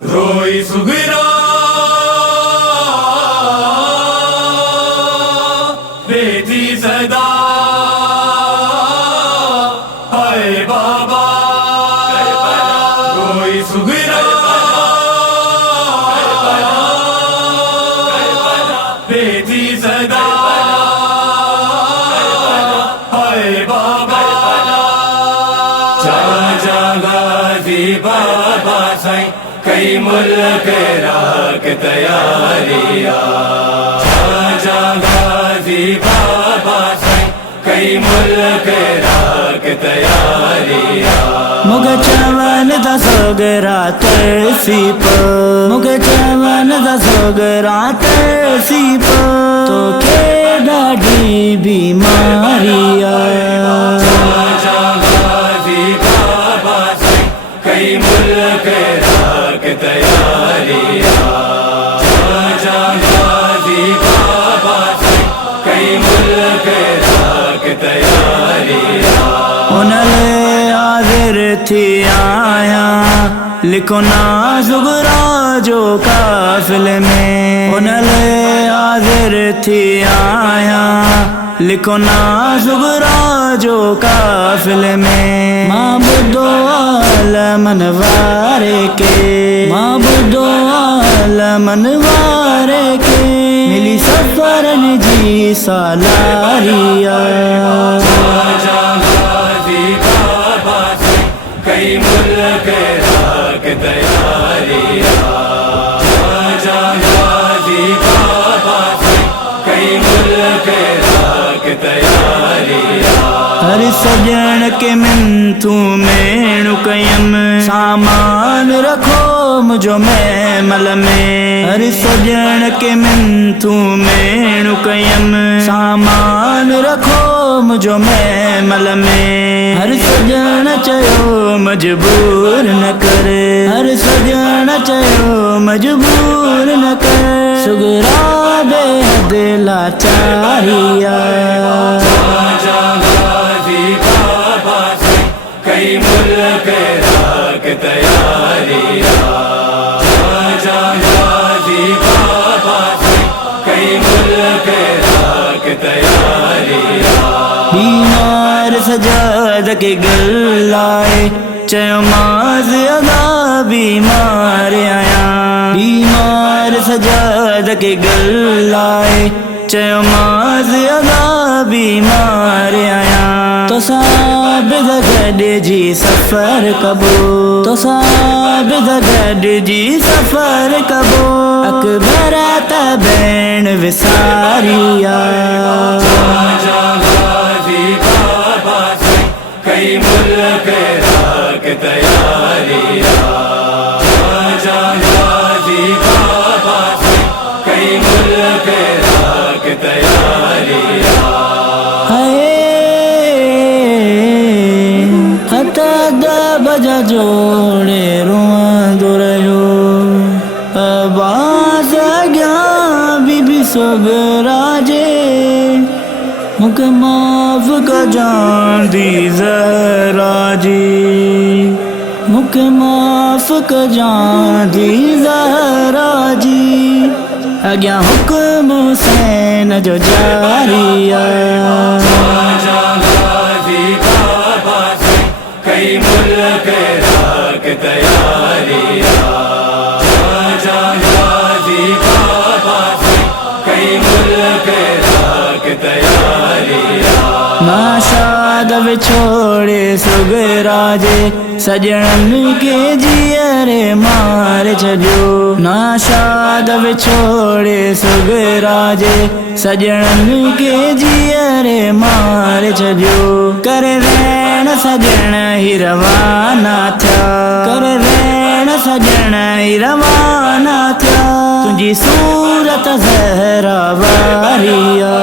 रोई सुगरा बेटी सदा हाय बाबा रोई सुगरा बेटी सदा हाय बाबा गाजी बाबा साईं कई मुल्क राख तैयारिया गाजी बाबा साईं कई मुल्क राख तैयारिया मुगे चवन दा सोगरा तरसी पो मुगे चवन दा सोगरा तरसी पो तो के ॾाढी बीमारिया गाजी बाबा साईं कई मुल्क राख तैयारिया गाजी बाबा साईं कई मुल्क राख तैयारिया उनले हाजिर थी आया लिखो ना सुगरा जो काफिल में उनले हाजिर थी आया लिखो ना सुगरा जो काफिल में माबुदो आलमन वारे के माबुदो आलमन वारे के मिली सफरन जी सालारिया गाजी बाबा साईं कई मुल्क राख तैयारिया गाजी बाबा साईं कई मुल्क राख तैयारिया हर सजन के मिंथू मेणु कयम सामान रखो मुझो महमल में हर सजन के मिंथू मेणु कयम सामान रखो मुझो महमल में हर सजन चयो मजबूर न करे हर सजन चयो मजबूर न कर सुगरा बेहद लाचारिया गाजी बाबा साईं कई मुल्क राख तैयारिया गाजी बाबा साईं कई मुल्क राख तैयारिया बीमार सजाद के गल आए चयो माज अदा बीमार आया बीमार सजाद के गल आए चयो माज अदा बीमार आया तो साबिद गड जी सफर कबो तो साबिद गड जी सफर कबो अकबर त बैण विसारिया गाजी बाबा साईं कई मुल्क राख तैयारिया गाजी बाबा साईं कई मुल्क राख तैयारिया हता दा बजा जोड़े रोंदो रहो आवाज़ अॻियां बीबी सुगरा जे मूंखे माफ़ कजांदी ज़हरा जी मूंखे माफ़ कजांदी ज़हरा जी अॻियां हुक्म हुसैन जो जारी गाजी बाबा साईं कई मुल्क राख तैयारिया गाजी बाबा साईं कई मुल्क राख तैयारिया नाशाद विछोड़े सुगरा जे सजन के जियरे मार छॾियो नाशाद विछोड़े सुगरा जे सजन के जियरे मार छॾियो कर रैण सजन ही रवाना थिया कर रैण सजन ही रवाना थिया तुंहिंजी सूरत ज़हरा वारिया